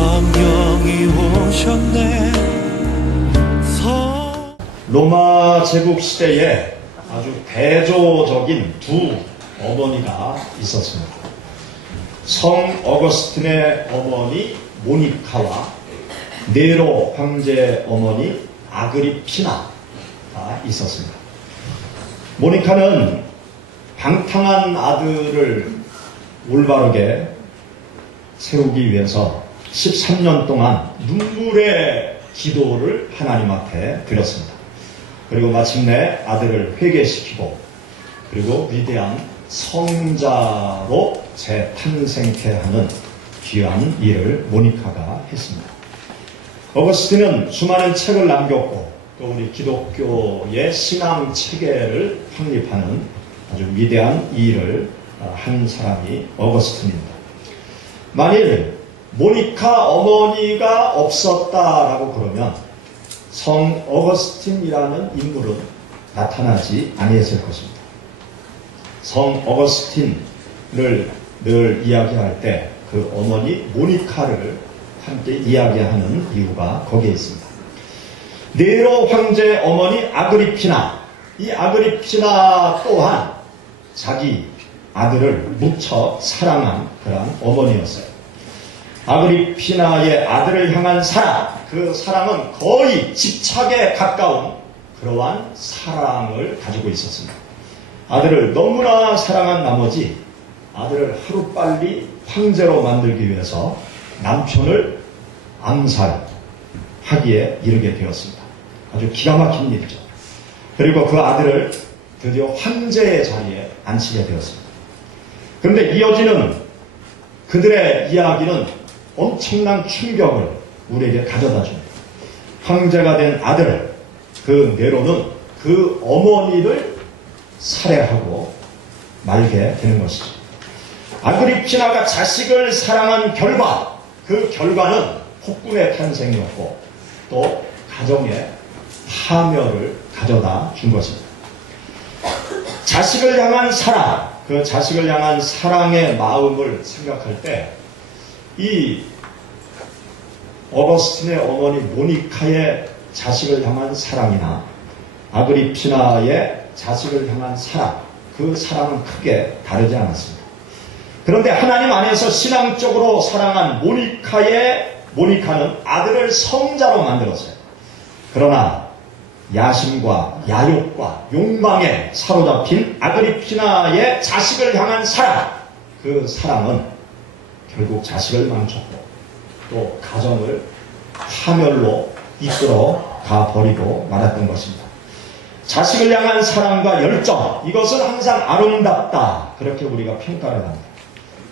성령이 오셨네. 로마 제국 시대에 아주 대조적인 두 어머니가 있었습니다. 성 어거스틴의 어머니 모니카와 네로 황제의 어머니 아그리피나가 있었습니다. 모니카는 방탕한 아들을 올바르게 세우기 위해서 13년 동안 눈물의 기도를 하나님 앞에 드렸습니다. 그리고 마침내 아들을 회개시키고 그리고 위대한 성자로 재탄생케 하는 귀한 일을 모니카가 했습니다. 어거스틴은 수많은 책을 남겼고 또 우리 기독교의 신앙 체계를 확립하는 아주 위대한 일을 한 사람이 어거스틴입니다. 만일 모니카 어머니가 없었다라고 그러면 성 어거스틴이라는 인물은 나타나지 아니했을 것입니다. 성 어거스틴을 늘 이야기할 때 그 어머니 모니카를 함께 이야기하는 이유가 거기에 있습니다. 네로 황제 어머니 아그리피나, 이 아그리피나 또한 자기 아들을 무척 사랑한 그런 어머니였어요. 아그리피나의 아들을 향한 사랑, 그 사랑은 거의 집착에 가까운 그러한 사랑을 가지고 있었습니다. 아들을 너무나 사랑한 나머지 아들을 하루빨리 황제로 만들기 위해서 남편을 암살하기에 이르게 되었습니다. 아주 기가 막힌 일이죠. 그리고 그 아들을 드디어 황제의 자리에 앉히게 되었습니다. 그런데 이어지는 그들의 이야기는 엄청난 충격을 우리에게 가져다 줍니다. 황제가 된 아들, 그 네로는 그 어머니를 살해하고 말게 되는 것이죠. 아그리피나가 자식을 사랑한 결과, 그 결과는 폭군의 탄생이었고 또 가정의 파멸을 가져다 준 것입니다. 자식을 향한 사랑, 그 자식을 향한 사랑의 마음을 생각할 때 이 어거스틴의 어머니 모니카의 자식을 향한 사랑이나 아그리피나의 자식을 향한 사랑, 그 사랑은 크게 다르지 않았습니다. 그런데 하나님 안에서 신앙적으로 사랑한 모니카는 아들을 성자로 만들었어요. 그러나 야심과 야욕과 욕망에 사로잡힌 아그리피나의 자식을 향한 사랑, 그 사랑은 결국 자식을 망쳤고 또 가정을 파멸로 이끌어 가버리고 말았던 것입니다. 자식을 향한 사랑과 열정, 이것은 항상 아름답다, 그렇게 우리가 평가를 합니다.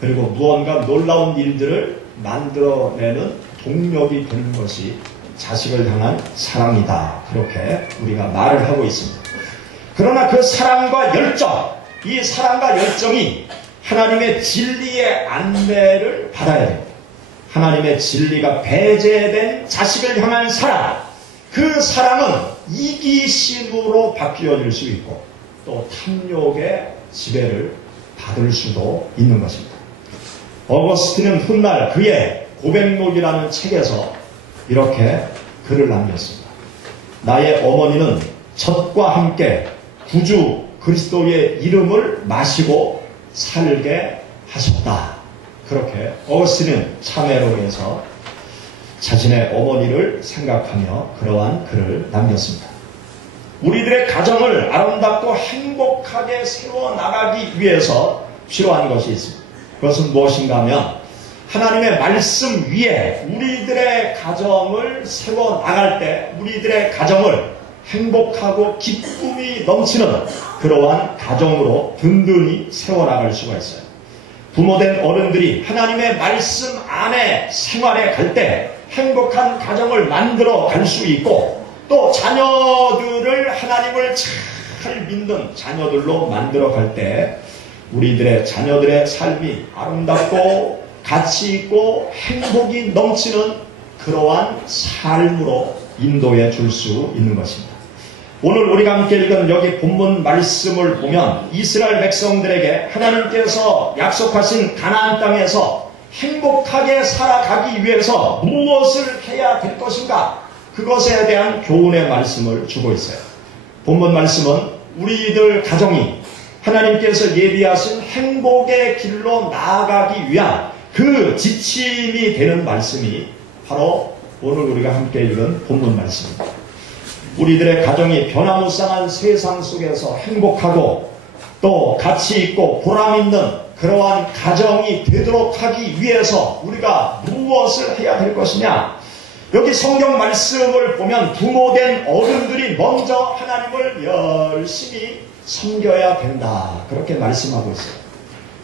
그리고 무언가 놀라운 일들을 만들어내는 동력이 되는 것이 자식을 향한 사랑이다, 그렇게 우리가 말을 하고 있습니다. 그러나 그 사랑과 열정, 이 사랑과 열정이 하나님의 진리의 안내를 받아야 됩니다. 하나님의 진리가 배제된 자식을 향한 사랑, 그 사랑은 이기심으로 바뀌어질 수 있고 또 탐욕의 지배를 받을 수도 있는 것입니다. 어거스틴은 훗날 그의 고백록이라는 책에서 이렇게 글을 남겼습니다. 나의 어머니는 젖과 함께 구주 그리스도의 이름을 마시고 살게 하셨다. 그렇게 어거스틴은 참회록에서 자신의 어머니를 생각하며 그러한 글을 남겼습니다. 우리들의 가정을 아름답고 행복하게 세워나가기 위해서 필요한 것이 있습니다. 그것은 무엇인가 하면 하나님의 말씀 위에 우리들의 가정을 세워나갈 때 우리들의 가정을 행복하고 기쁨이 넘치는 그러한 가정으로 든든히 세워나갈 수가 있어요. 부모된 어른들이 하나님의 말씀 안에 생활해 갈 때 행복한 가정을 만들어 갈 수 있고 또 자녀들을 하나님을 잘 믿는 자녀들로 만들어 갈 때 우리들의 자녀들의 삶이 아름답고 가치 있고 행복이 넘치는 그러한 삶으로 인도해 줄 수 있는 것입니다. 오늘 우리가 함께 읽은 여기 본문 말씀을 보면 이스라엘 백성들에게 하나님께서 약속하신 가나안 땅에서 행복하게 살아가기 위해서 무엇을 해야 될 것인가? 그것에 대한 교훈의 말씀을 주고 있어요. 본문 말씀은 우리들 가정이 하나님께서 예비하신 행복의 길로 나아가기 위한 그 지침이 되는 말씀이 바로 오늘 우리가 함께 읽은 본문 말씀입니다. 우리들의 가정이 변화무쌍한 세상 속에서 행복하고 또 가치 있고 보람 있는 그러한 가정이 되도록 하기 위해서 우리가 무엇을 해야 될 것이냐? 여기 성경 말씀을 보면 부모된 어른들이 먼저 하나님을 열심히 섬겨야 된다. 그렇게 말씀하고 있어요.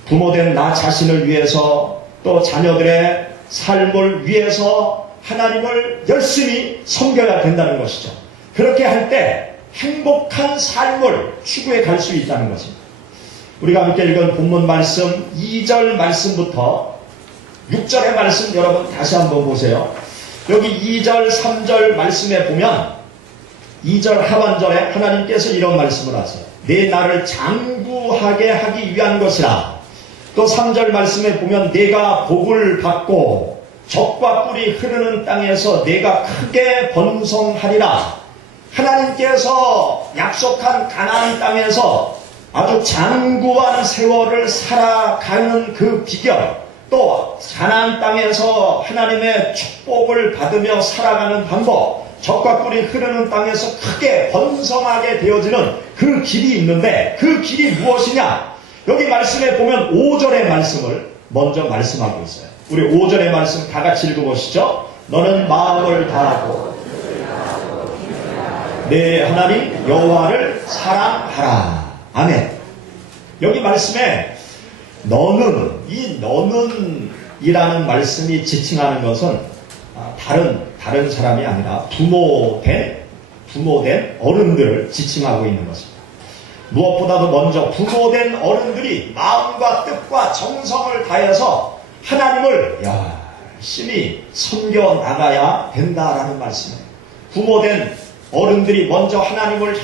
부모된 나 자신을 위해서 또 자녀들의 삶을 위해서 하나님을 열심히 섬겨야 된다는 것이죠. 그렇게 할 때 행복한 삶을 추구해 갈 수 있다는 것입니다. 우리가 함께 읽은 본문 말씀 2절 말씀부터 6절의 말씀 여러분 다시 한번 보세요. 여기 2절 3절 말씀에 보면 2절 하반절에 하나님께서 이런 말씀을 하세요. 내 나를 장구하게 하기 위한 것이라. 또 3절 말씀에 보면 내가 복을 받고 젖과 꿀이 흐르는 땅에서 내가 크게 번성하리라. 하나님께서 약속한 가나안 땅에서 아주 장구한 세월을 살아가는 그 비결, 또 가나안 땅에서 하나님의 축복을 받으며 살아가는 방법, 젖과 꿀이 흐르는 땅에서 크게 번성하게 되어지는 그 길이 있는데 그 길이 무엇이냐? 여기 말씀에 보면 5절의 말씀을 먼저 말씀하고 있어요. 우리 5절의 말씀 다 같이 읽어보시죠. 너는 마음을 다하고 내 하나님 여호와를 사랑하라. 아멘. 여기 말씀에 너는, 이 너는이라는 말씀이 지칭하는 것은 다른 사람이 아니라 부모된 어른들을 지칭하고 있는 것입니다. 무엇보다도 먼저 부모된 어른들이 마음과 뜻과 정성을 다해서 하나님을 열심히 섬겨 나가야 된다라는 말씀이에요. 부모된 어른들이 먼저 하나님을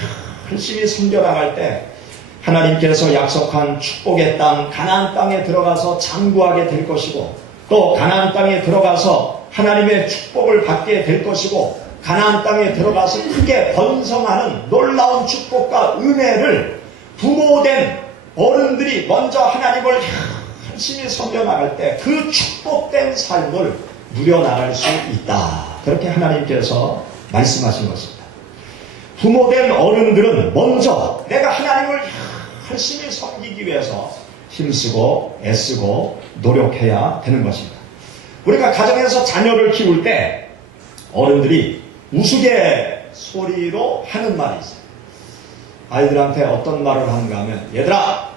열심히 섬겨 나갈 때 하나님께서 약속한 축복의 땅 가나안 땅에 들어가서 장구하게 될 것이고 또 가나안 땅에 들어가서 하나님의 축복을 받게 될 것이고 가나안 땅에 들어가서 크게 번성하는 놀라운 축복과 은혜를 부모된 어른들이 먼저 하나님을 열심히 섬겨 나갈 때 그 축복된 삶을 누려나갈 수 있다. 그렇게 하나님께서 말씀하신 것입니다. 부모된 어른들은 먼저 내가 하나님을 열심히 섬기기 위해서 힘쓰고 애쓰고 노력해야 되는 것입니다. 우리가 가정에서 자녀를 키울 때 어른들이 우스갯소리로 하는 말이 있어요. 아이들한테 어떤 말을 하는가 하면 얘들아,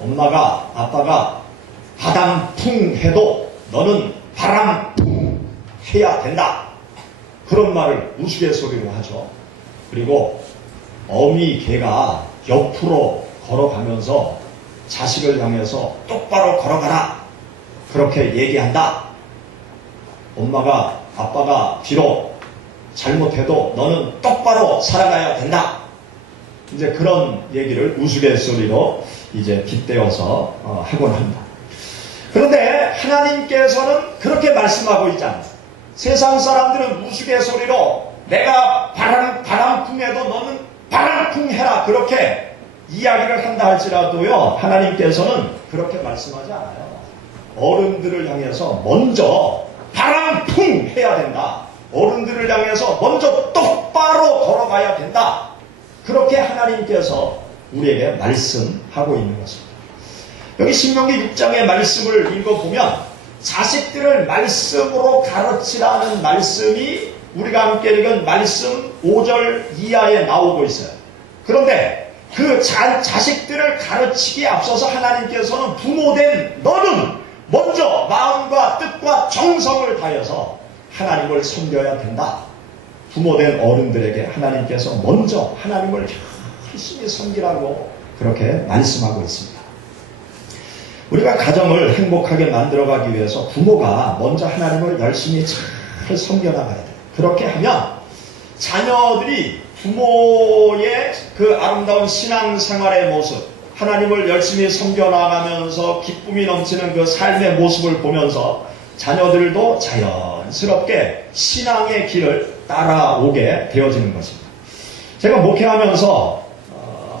엄마가 아빠가 바람풍 해도 너는 바람풍 해야 된다. 그런 말을 우스갯소리로 하죠. 그리고 어미 개가 옆으로 걸어가면서 자식을 향해서 똑바로 걸어가라. 그렇게 얘기한다. 엄마가 아빠가 비록 잘못해도 너는 똑바로 살아가야 된다. 이제 그런 얘기를 우스갯소리로 이제 빗대어서 하곤 합니다. 그런데 하나님께서는 그렇게 말씀하고 있잖아요. 세상 사람들은 우스갯소리로 내가 바람풍해도 너는 바람풍해라 그렇게 이야기를 한다 할지라도요, 하나님께서는 그렇게 말씀하지 않아요. 어른들을 향해서 먼저 바람풍 해야 된다. 어른들을 향해서 먼저 똑바로 걸어가야 된다. 그렇게 하나님께서 우리에게 말씀하고 있는 것입니다. 여기 신명기 6장의 말씀을 읽어보면 자식들을 말씀으로 가르치라는 말씀이 우리가 함께 읽은 말씀 5절 이하에 나오고 있어요. 그런데 그 자식들을 가르치기에 앞서서 하나님께서는 부모된 너는 먼저 마음과 뜻과 정성을 다해서 하나님을 섬겨야 된다. 부모된 어른들에게 하나님께서 먼저 하나님을 열심히 섬기라고 그렇게 말씀하고 있습니다. 우리가 가정을 행복하게 만들어가기 위해서 부모가 먼저 하나님을 열심히 잘 섬겨나가야 돼요. 그렇게 하면 자녀들이 부모의 그 아름다운 신앙생활의 모습, 하나님을 열심히 섬겨나가면서 기쁨이 넘치는 그 삶의 모습을 보면서 자녀들도 자연스럽게 신앙의 길을 따라오게 되어지는 것입니다. 제가 목회하면서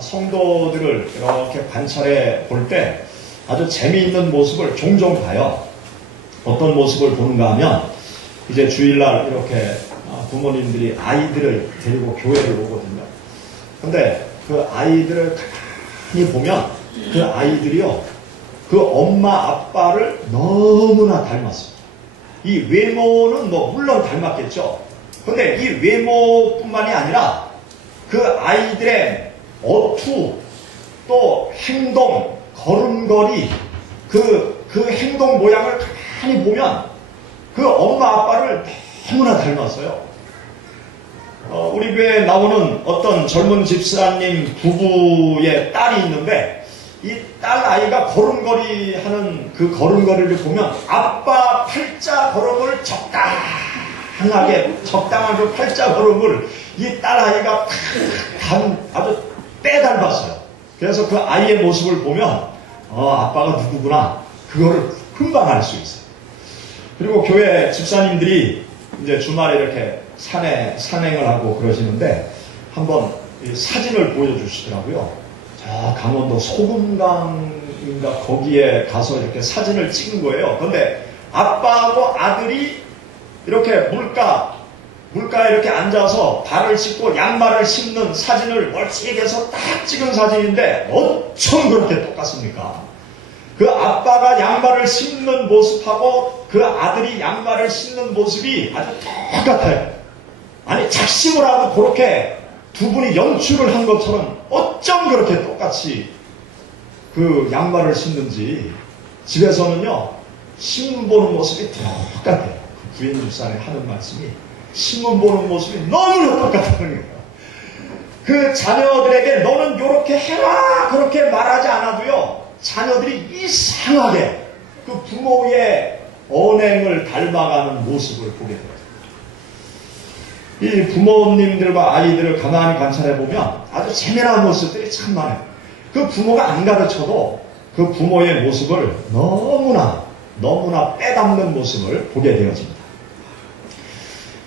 성도들을 이렇게 관찰해 볼 때 아주 재미있는 모습을 종종 봐요. 어떤 모습을 보는가 하면 이제 주일날 이렇게 부모님들이 아이들을 데리고 교회를 오거든요. 근데 그 아이들을 가만히 보면 그 아이들이요, 그 엄마 아빠를 너무나 닮았습니다. 이 외모는 뭐 물론 닮았겠죠. 근데 이 외모뿐만이 아니라 그 아이들의 어투, 또 행동, 걸음걸이, 그 행동 모양을 가만히 보면 그 엄마 아빠를 너무나 닮았어요. 우리 교회에 나오는 어떤 젊은 집사님 부부의 딸이 있는데 이 딸 아이가 걸음걸이 하는 그 걸음걸이를 보면 아빠 팔자 걸음을 적당한 그 팔자 걸음을 이 딸 아이가 아주 빼닮았어요. 그래서 그 아이의 모습을 보면 아빠가 누구구나 그거를 금방 알 수 있어요. 그리고 교회 집사님들이 이제 주말에 이렇게 산행을 하고 그러시는데 한번 사진을 보여주시더라고요. 저 강원도 소금강인가 거기에 가서 이렇게 사진을 찍은 거예요. 근데 아빠하고 아들이 이렇게 물가에 이렇게 앉아서 발을 씻고 양말을 신는 사진을 멀찍이서 딱 찍은 사진인데 어쩜 그렇게 똑같습니까? 그 아빠가 양말을 신는 모습하고 그 아들이 양말을 신는 모습이 아주 똑같아요. 아니 작심을 하고 그렇게 두 분이 연출을 한 것처럼 어쩜 그렇게 똑같이 그 양말을 신는지 집에서는요 신문 보는 모습이 똑같아요. 그 부인 집사님 하는 말씀이 신문 보는 모습이 너무나 똑같다는 거예요. 그 자녀들에게 너는 이렇게 해라 그렇게 말하지 않아도요 자녀들이 이상하게 그 부모의 언행을 닮아가는 모습을 보게 됩니다. 이 부모님들과 아이들을 가만히 관찰해보면 아주 재미난 모습들이 참 많아요. 그 부모가 안 가르쳐도 그 부모의 모습을 너무나 빼닮는 모습을 보게 되어집니다.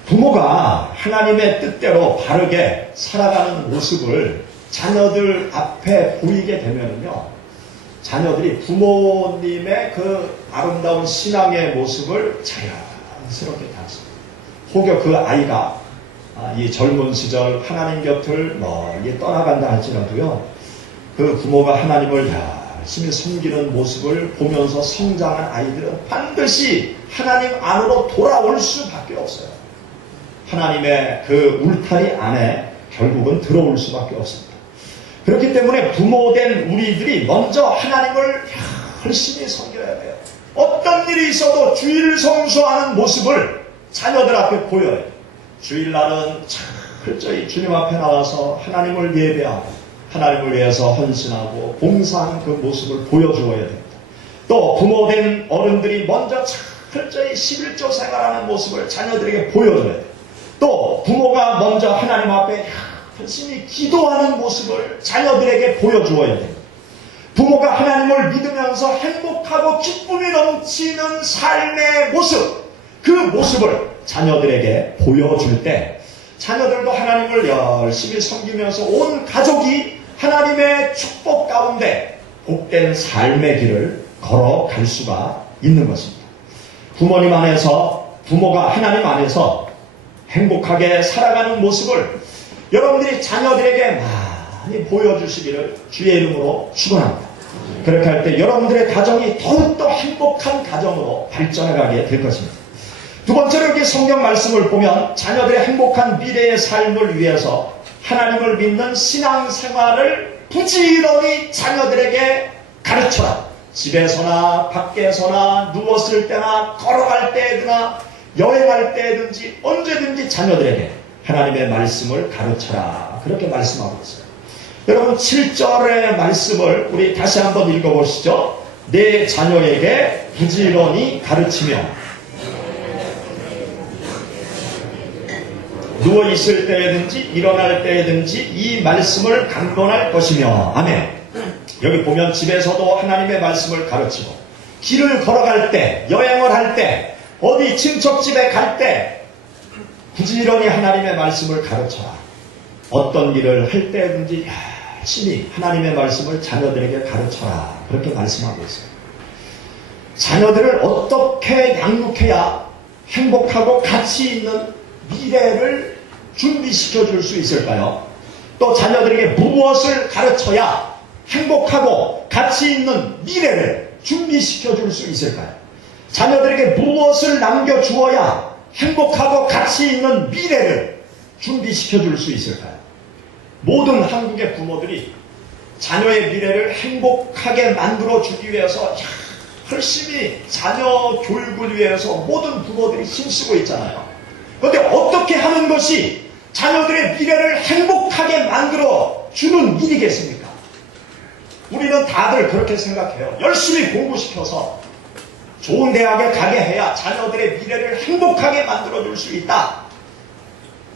부모가 하나님의 뜻대로 바르게 살아가는 모습을 자녀들 앞에 보이게 되면요, 자녀들이 부모님의 그 아름다운 신앙의 모습을 자연스럽게 따라합니다. 혹여 그 아이가 이 젊은 시절 하나님 곁을 멀리 떠나간다 할지라도요, 그 부모가 하나님을 열심히 섬기는 모습을 보면서 성장한 아이들은 반드시 하나님 안으로 돌아올 수밖에 없어요. 하나님의 그 울타리 안에 결국은 들어올 수밖에 없습니다. 그렇기 때문에 부모된 우리들이 먼저 하나님을 열심히 섬겨야 돼요. 어떤 일이 있어도 주일 성수하는 모습을 자녀들 앞에 보여야 돼요. 주일날은 철저히 주님 앞에 나와서 하나님을 예배하고 하나님을 위해서 헌신하고 봉사하는 그 모습을 보여주어야 됩니다. 또 부모된 어른들이 먼저 철저히 11조 생활하는 모습을 자녀들에게 보여줘야 돼요. 또 부모가 먼저 하나님 앞에 열심히 기도하는 모습을 자녀들에게 보여주어야 됩니다. 부모가 하나님을 믿으면서 행복하고 기쁨이 넘치는 삶의 모습, 그 모습을 자녀들에게 보여줄 때 자녀들도 하나님을 열심히 섬기면서 온 가족이 하나님의 축복 가운데 복된 삶의 길을 걸어갈 수가 있는 것입니다. 부모님 안에서, 부모가 하나님 안에서 행복하게 살아가는 모습을 여러분들이 자녀들에게 많이 보여주시기를 주의 이름으로 축원합니다. 그렇게 할 때 여러분들의 가정이 더욱더 행복한 가정으로 발전해가게 될 것입니다. 두 번째로 이렇게 성경 말씀을 보면 자녀들의 행복한 미래의 삶을 위해서 하나님을 믿는 신앙생활을 부지런히 자녀들에게 가르쳐라. 집에서나 밖에서나 누웠을 때나 걸어갈 때나 여행할 때든지 언제든지 자녀들에게 하나님의 말씀을 가르쳐라. 그렇게 말씀하고 있어요. 여러분 7절의 말씀을 우리 다시 한번 읽어보시죠. 내 자녀에게 부지런히 가르치며 누워있을 때든지 일어날 때든지 이 말씀을 강론할 것이며. 아멘. 여기 보면 집에서도 하나님의 말씀을 가르치고, 길을 걸어갈 때, 여행을 할 때, 어디 친척집에 갈 때 부지런히 하나님의 말씀을 가르쳐라. 어떤 일을 할 때든지 열심히 하나님의 말씀을 자녀들에게 가르쳐라. 그렇게 말씀하고 있어요. 자녀들을 어떻게 양육해야 행복하고 가치 있는 미래를 준비시켜 줄 수 있을까요? 또 자녀들에게 무엇을 가르쳐야 행복하고 가치 있는 미래를 준비시켜 줄 수 있을까요? 자녀들에게 무엇을 남겨주어야 행복하고 가치 있는 미래를 준비시켜 줄 수 있을까요? 모든 한국의 부모들이 자녀의 미래를 행복하게 만들어 주기 위해서 열심히 자녀 교육을 위해서 모든 부모들이 힘쓰고 있잖아요. 그런데 어떻게 하는 것이 자녀들의 미래를 행복하게 만들어 주는 일이겠습니까? 우리는 다들 그렇게 생각해요. 열심히 공부시켜서 좋은 대학에 가게 해야 자녀들의 미래를 행복하게 만들어 줄 수 있다.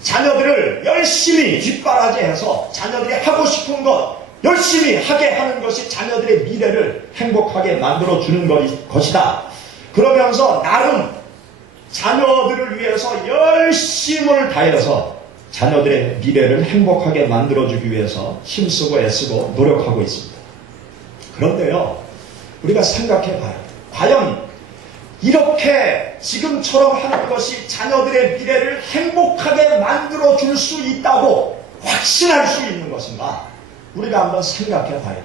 자녀들을 열심히 뒷바라지해서 자녀들이 하고 싶은 것 열심히 하게 하는 것이 자녀들의 미래를 행복하게 만들어 주는 것이다. 그러면서 나름 자녀들을 위해서 열심을 다해서 자녀들의 미래를 행복하게 만들어주기 위해서 힘쓰고 애쓰고 노력하고 있습니다. 그런데요, 우리가 생각해봐요. 과연 이렇게 지금처럼 하는 것이 자녀들의 미래를 행복하게 만들어줄 수 있다고 확신할 수 있는 것인가? 우리가 한번 생각해봐야 돼요.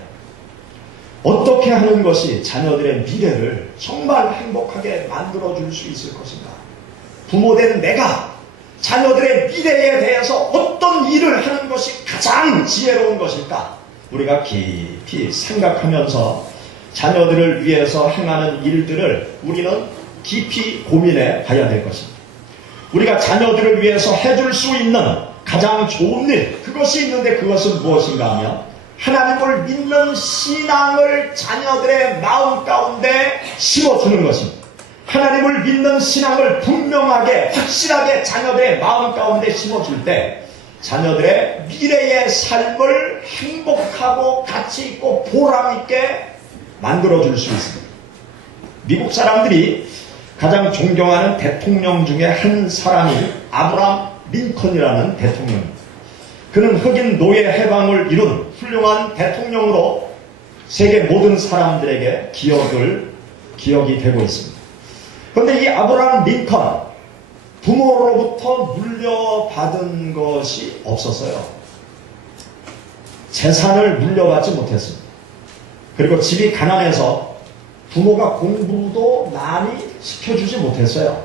어떻게 하는 것이 자녀들의 미래를 정말 행복하게 만들어줄 수 있을 것인가? 부모된 내가 자녀들의 미래에 대해서 어떤 일을 하는 것이 가장 지혜로운 것일까? 우리가 깊이 생각하면서 자녀들을 위해서 행하는 일들을 우리는 깊이 고민해 봐야 될 것입니다. 우리가 자녀들을 위해서 해줄 수 있는 가장 좋은 일, 그것이 있는데 그것은 무엇인가 하면 하나님을 믿는 신앙을 자녀들의 마음 가운데 심어주는 것입니다. 하나님을 믿는 신앙을 분명하게 확실하게 자녀들의 마음 가운데 심어줄 때 자녀들의 미래의 삶을 행복하고 가치 있고 보람 있게 만들어줄 수 있습니다. 미국 사람들이 가장 존경하는 대통령 중에 한 사람이 아브라함 링컨이라는 대통령입니다. 그는 흑인 노예 해방을 이룬 훌륭한 대통령으로 세계 모든 사람들에게 기억이 되고 있습니다. 그런데 이 아브라함 링컨, 부모로부터 물려받은 것이 없었어요. 재산을 물려받지 못했습니다. 그리고 집이 가난해서 부모가 공부도 많이 시켜주지 못했어요.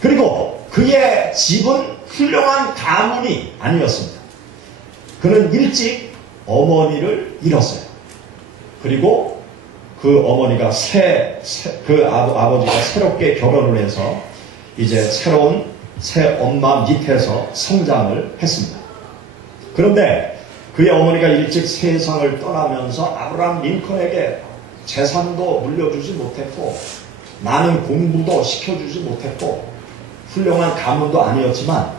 그리고 그의 집은 훌륭한 가문이 아니었습니다. 그는 일찍 어머니를 잃었어요. 그리고 그 어머니가 아버지가 새롭게 결혼을 해서 이제 새 엄마 밑에서 성장을 했습니다. 그런데 그의 어머니가 일찍 세상을 떠나면서 아브라함 링컨에게 재산도 물려주지 못했고 많은 공부도 시켜주지 못했고 훌륭한 가문도 아니었지만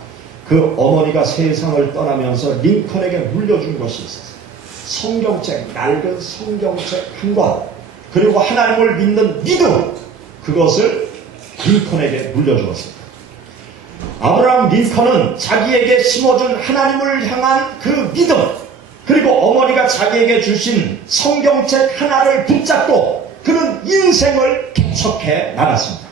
그 어머니가 세상을 떠나면서 링컨에게 물려준 것이 있었어요. 성경책, 낡은 성경책 한 권, 그리고 하나님을 믿는 믿음, 그것을 링컨에게 물려주었습니다. 아브라함 링컨은 자기에게 심어준 하나님을 향한 그 믿음, 그리고 어머니가 자기에게 주신 성경책 하나를 붙잡고 그는 인생을 개척해 나갔습니다.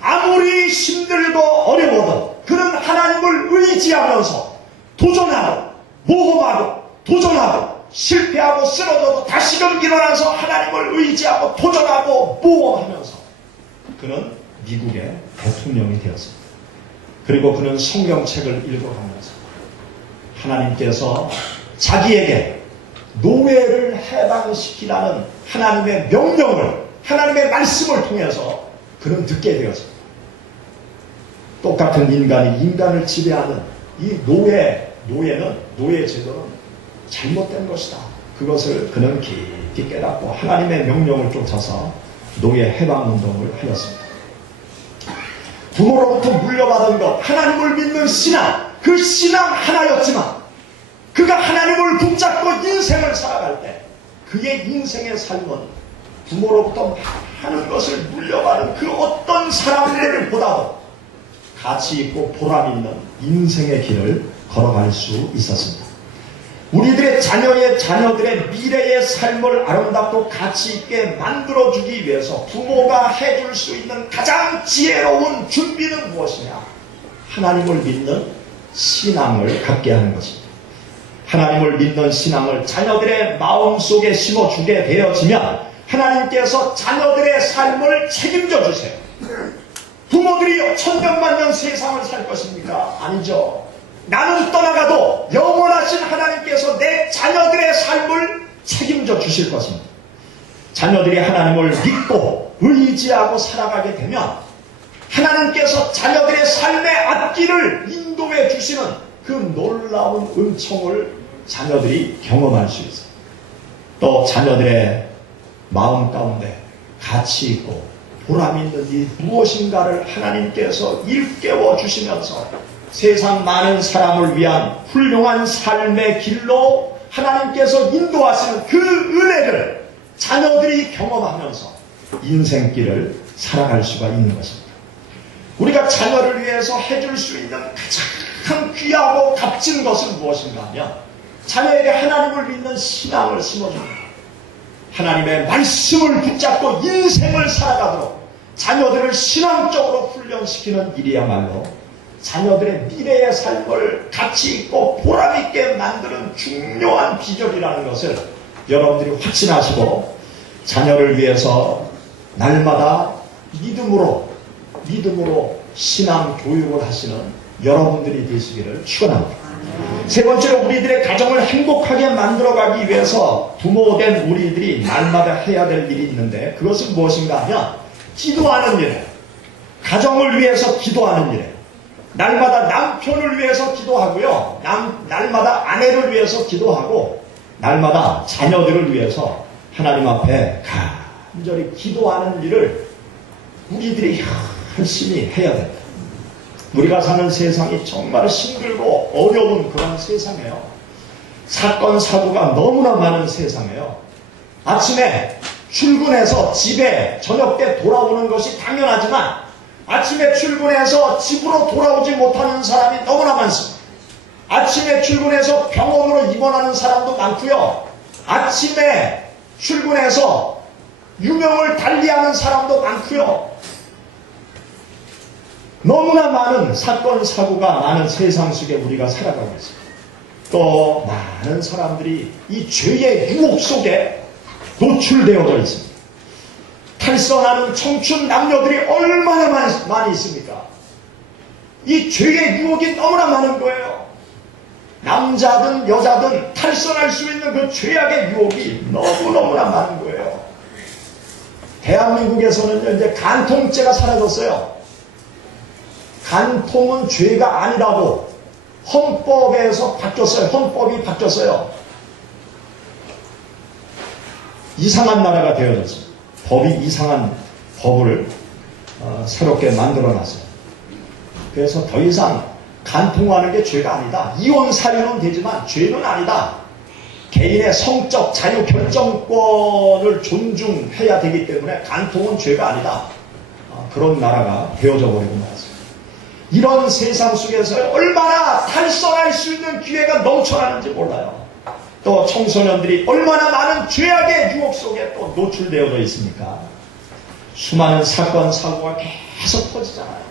아무리 힘들고 어려워도 그는 하나님을 의지하면서 도전하고 모험하고 도전하고 실패하고 쓰러져도 다시금 일어나서 하나님을 의지하고 도전하고 모험하면서 그는 미국의 대통령이 되었습니다. 그리고 그는 성경책을 읽어가면서 하나님께서 자기에게 노예를 해방시키라는 하나님의 명령을, 하나님의 말씀을 통해서 그는 듣게 되었습니다. 똑같은 인간을 지배하는 이 노예 제도는 잘못된 것이다. 그것을 그는 깊이 깨닫고 하나님의 명령을 쫓아서 노예 해방운동을 하였습니다. 부모로부터 물려받은 것, 하나님을 믿는 신앙, 그 신앙 하나였지만 그가 하나님을 붙잡고 인생을 살아갈 때 그의 인생의 삶은 부모로부터 많은 것을 물려받은 그 어떤 사람들보다도 가치 있고 보람 있는 인생의 길을 걸어갈 수 있었습니다. 우리들의 자녀들의 미래의 삶을 아름답고 가치 있게 만들어주기 위해서 부모가 해줄 수 있는 가장 지혜로운 준비는 무엇이냐? 하나님을 믿는 신앙을 갖게 하는 것입니다. 하나님을 믿는 신앙을 자녀들의 마음속에 심어주게 되어지면 하나님께서 자녀들의 삶을 책임져 주세요. 부모들이 천년만년 세상을 살 것입니까? 아니죠. 나는 떠나가도 영원하신 하나님께서 내 자녀들의 삶을 책임져 주실 것입니다. 자녀들이 하나님을 믿고 의지하고 살아가게 되면 하나님께서 자녀들의 삶의 앞길을 인도해 주시는 그 놀라운 은총을 자녀들이 경험할 수 있어요. 또 자녀들의 마음 가운데 가치 있고 보람 있는 이 무엇인가를 하나님께서 일깨워 주시면서 세상 많은 사람을 위한 훌륭한 삶의 길로 하나님께서 인도하시는 그 은혜를 자녀들이 경험하면서 인생길을 살아갈 수가 있는 것입니다. 우리가 자녀를 위해서 해줄 수 있는 가장 귀하고 값진 것은 무엇인가 하면 자녀에게 하나님을 믿는 신앙을 심어줍니다. 하나님의 말씀을 붙잡고 인생을 살아가도록 자녀들을 신앙적으로 훈련시키는 일이야말로 자녀들의 미래의 삶을 가치 있고 보람 있게 만드는 중요한 비결이라는 것을 여러분들이 확신하시고 자녀를 위해서 날마다 믿음으로 신앙 교육을 하시는 여러분들이 되시기를 축원합니다. 세 번째로 우리들의 가정을 행복하게 만들어가기 위해서 부모된 우리들이 날마다 해야 될 일이 있는데 그것은 무엇인가 하면 기도하는 일이에요. 가정을 위해서 기도하는 일이에요. 날마다 남편을 위해서 기도하고요. 날마다 아내를 위해서 기도하고 날마다 자녀들을 위해서 하나님 앞에 간절히 기도하는 일을 우리들이 열심히 해야 된다. 우리가 사는 세상이 정말 힘들고 어려운 그런 세상이에요. 사건 사고가 너무나 많은 세상이에요. 아침에 출근해서 집에 저녁 때 돌아오는 것이 당연하지만 아침에 출근해서 집으로 돌아오지 못하는 사람이 너무나 많습니다. 아침에 출근해서 병원으로 입원하는 사람도 많고요. 아침에 출근해서 유명을 달리하는 사람도 많고요. 너무나 많은 사건, 사고가 많은 세상 속에 우리가 살아가고 있습니다. 또 많은 사람들이 이 죄의 유혹 속에 노출되어져 있습니다. 탈선하는 청춘 남녀들이 얼마나 많이 있습니까? 이 죄의 유혹이 너무나 많은 거예요. 남자든 여자든 탈선할 수 있는 그 죄악의 유혹이 너무너무나 많은 거예요. 대한민국에서는 이제 간통죄가 사라졌어요. 간통은 죄가 아니라고 헌법에서 바뀌었어요. 헌법이 바뀌었어요. 이상한 나라가 되어졌습니다. 법이 이상한 법을 새롭게 만들어놨어요. 그래서 더 이상 간통하는 게 죄가 아니다. 이혼 사유는 되지만 죄는 아니다. 개인의 성적 자유 결정권을 존중해야 되기 때문에 간통은 죄가 아니다. 그런 나라가 되어져 버리고 말았습니다. 이런 세상 속에서 얼마나 탈선할 수 있는 기회가 넘쳐나는지 몰라요. 또 청소년들이 얼마나 많은 죄악의 유혹 속에 또 노출되어져 있습니까? 수많은 사건, 사고가 계속 터지잖아요.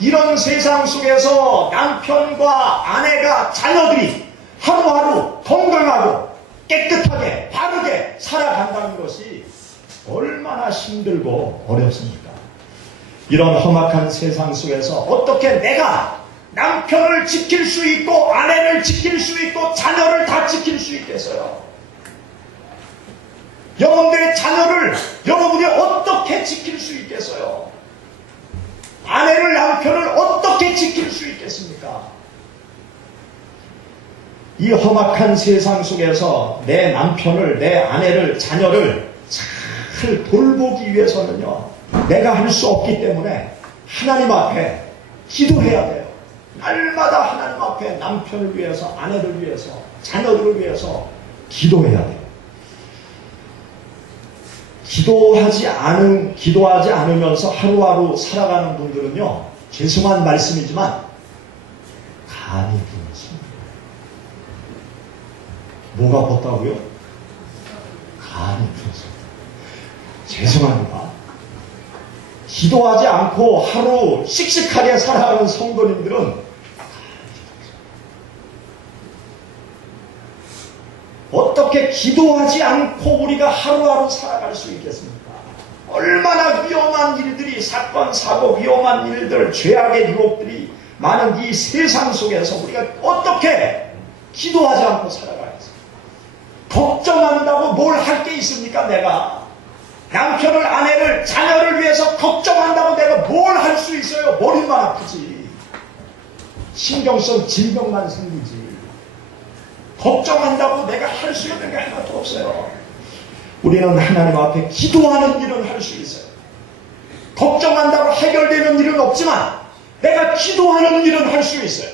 이런 세상 속에서 남편과 아내가, 자녀들이 하루하루 건강하고 깨끗하게, 바르게 살아간다는 것이 얼마나 힘들고 어렵습니까? 이런 험악한 세상 속에서 어떻게 내가 남편을 지킬 수 있고 아내를 지킬 수 있고 자녀를 다 지킬 수 있겠어요? 여러분들의 자녀를 여러분이 어떻게 지킬 수 있겠어요? 아내를, 남편을 어떻게 지킬 수 있겠습니까? 이 험악한 세상 속에서 내 남편을, 내 아내를, 자녀를 잘 돌보기 위해서는요, 내가 할 수 없기 때문에 하나님 앞에 기도해야 돼요. 날마다 하나님 앞에 남편을 위해서, 아내를 위해서, 자녀들을 위해서 기도해야 돼요. 기도하지 않으면서 하루하루 살아가는 분들은요, 죄송한 말씀이지만 간이 부었습니다. 뭐가 벗다고요? 간이 부었습니다. 죄송합니다. 기도하지 않고 하루 씩씩하게 살아가는 성도님들은 어떻게 기도하지 않고 우리가 하루하루 살아갈 수 있겠습니까? 얼마나 위험한 일들이, 사건, 사고, 위험한 일들, 죄악의 유혹들이 많은 이 세상 속에서 우리가 어떻게 기도하지 않고 살아가겠습니까? 걱정한다고 뭘 할 게 있습니까? 내가 남편을, 아내를, 자녀를 위해서 걱정한다고 내가 뭘 할 수 있어요? 머리만 아프지. 신경성 질병만 생기지. 걱정한다고 내가 할 수 있는 게 하나도 없어요. 우리는 하나님 앞에 기도하는 일은 할 수 있어요. 걱정한다고 해결되는 일은 없지만 내가 기도하는 일은 할 수 있어요.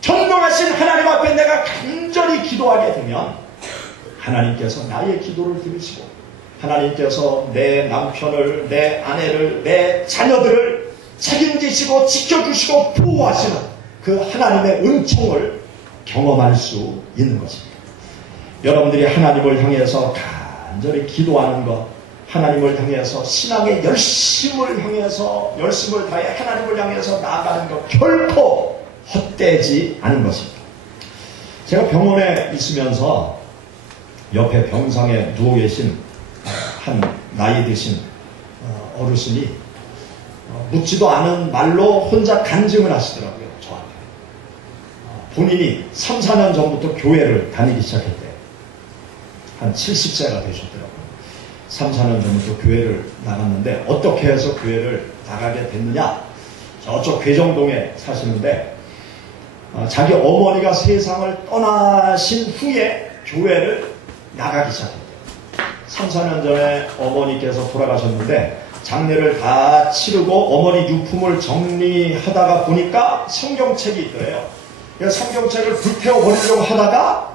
전능하신 하나님 앞에 내가 간절히 기도하게 되면 하나님께서 나의 기도를 들으시고 하나님께서 내 남편을, 내 아내를, 내 자녀들을 책임지시고 지켜주시고 보호하시는 그 하나님의 은총을 경험할 수 있는 것입니다. 여러분들이 하나님을 향해서 간절히 기도하는 것, 하나님을 향해서 신앙의 열심을 다해 하나님을 향해서 나아가는 것 결코 헛되지 않은 것입니다. 제가 병원에 있으면서 옆에 병상에 누워 계신 한 나이 드신 어르신이 묻지도 않은 말로 혼자 간증을 하시더라고요. 저한테. 본인이 3, 4년 전부터 교회를 다니기 시작했대요. 한 70세가 되셨더라고요. 3, 4년 전부터 교회를 나갔는데 어떻게 해서 교회를 나가게 됐느냐. 저쪽 괴정동에 사시는데 자기 어머니가 세상을 떠나신 후에 교회를 나가기 시작했대요. 3, 4년 전에 어머니께서 돌아가셨는데 장례를 다 치르고 어머니 유품을 정리하다가 보니까 성경책이 있더래요. 성경책을 불태워버리려고 하다가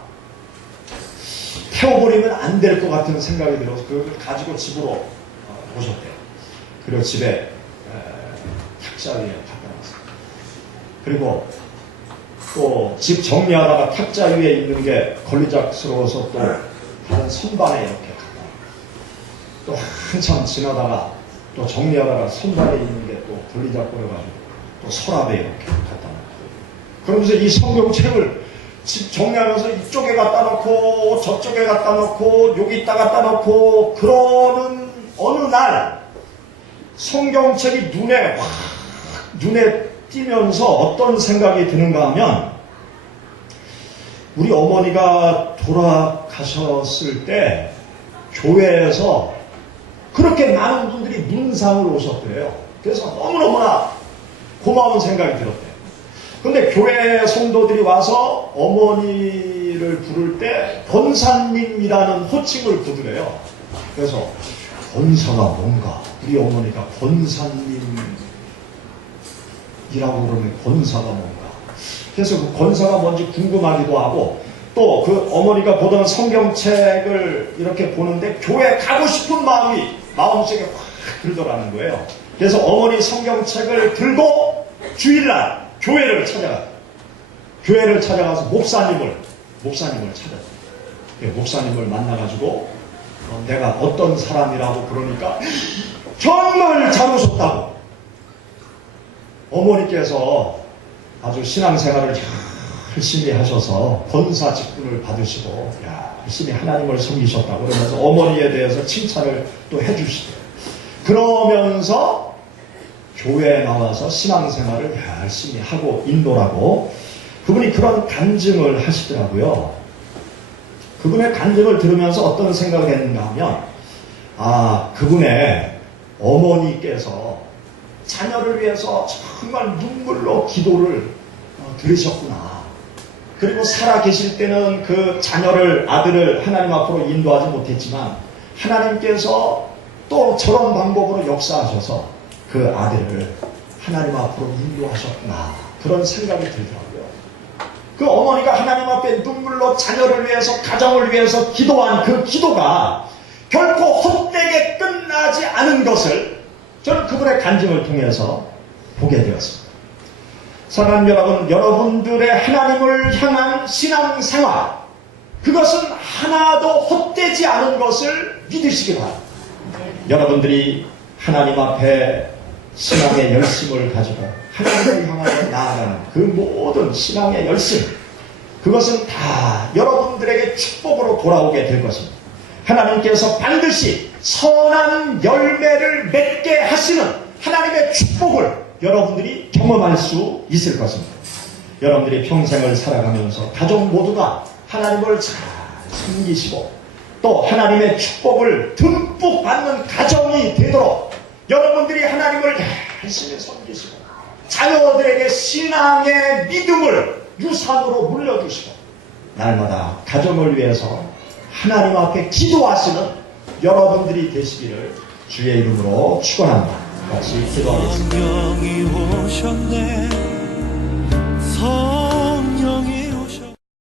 태워버리면 안 될 것 같은 생각이 들어서 그걸 가지고 집으로 오셨대요. 그리고 집에 탁자 위에 갖다 놨어요. 그리고 또 집 정리하다가 탁자 위에 있는 게 걸리작스러워서 또 다른 선반에 이렇게 갖다 놨어요. 또 한참 지나다가 또 정리하다가 선반에 있는 게 또 걸리작거려가지고 또 서랍에 이렇게 갖다 놨어요. 그러면서 이 성경책을 집 정리하면서 이쪽에 갖다 놓고 저쪽에 갖다 놓고 여기다 갖다 놓고 그러는 어느 날 성경책이 눈에 띄면서 어떤 생각이 드는가 하면 우리 어머니가 돌아가셨을 때 교회에서 그렇게 많은 분들이 문상을 오셨대요. 그래서 너무너무나 고마운 생각이 들었대요. 근데 교회 성도들이 와서 어머니를 부를 때 권사님이라는 호칭을 부르래요. 그래서 권사가 뭔가, 우리 어머니가 권사님이라고 그러면 권사가 뭔가. 그래서 그 권사가 뭔지 궁금하기도 하고 또 그 어머니가 보던 성경책을 이렇게 보는데 교회 가고 싶은 마음이 마음속에 확 들더라는 거예요. 그래서 어머니 성경책을 들고 주일날 교회를 찾아가서 목사님을 찾았어요. 목사님을 만나가지고 내가 어떤 사람이라고 그러니까 정말 잘 오셨다고. 어머니께서 아주 신앙생활을 열심히 하셔서 권사 직분을 받으시고 열심히 하나님을 섬기셨다고 그러면서 어머니에 대해서 칭찬을 또 해주시대요. 그러면서 교회에 나와서 신앙생활을 열심히 하고 인도라고 그분이 그런 간증을 하시더라고요. 그분의 간증을 들으면서 어떤 생각을 했는가 하면 그분의 어머니께서 자녀를 위해서 정말 눈물로 기도를 들으셨구나. 그리고 살아계실 때는 그 자녀를, 아들을 하나님 앞으로 인도하지 못했지만 하나님께서 또 저런 방법으로 역사하셔서 그 아들을 하나님 앞으로 인도하셨구나. 그런 생각이 들더라고요. 그 어머니가 하나님 앞에 눈물로 자녀를 위해서, 가정을 위해서 기도한 그 기도가 결코 헛되게 끝나지 않은 것을 저는 그분의 간증을 통해서 보게 되었습니다. 사랑하는 여러분, 여러분들의 하나님을 향한 신앙생활, 그것은 하나도 헛되지 않은 것을 믿으시기 바랍니다. 여러분들이 하나님 앞에 신앙의 열심을 가지고 하나님을 향하여 나아가는 그 모든 신앙의 열심, 그것은 다 여러분들에게 축복으로 돌아오게 될 것입니다. 하나님께서 반드시 선한 열매를 맺게 하시는 하나님의 축복을 여러분들이 경험할 수 있을 것입니다. 여러분들이 평생을 살아가면서 가족 모두가 하나님을 잘 섬기시고 또 하나님의 축복을 듬뿍 받는 가정이 되도록 여러분들이 하나님을 열심히 섬기시고 자녀들에게 신앙의 믿음을 유산으로 물려주시고 날마다 가정을 위해서 하나님 앞에 기도하시는 여러분들이 되시기를 주의 이름으로 축원합니다. 같이 기도하겠습니다.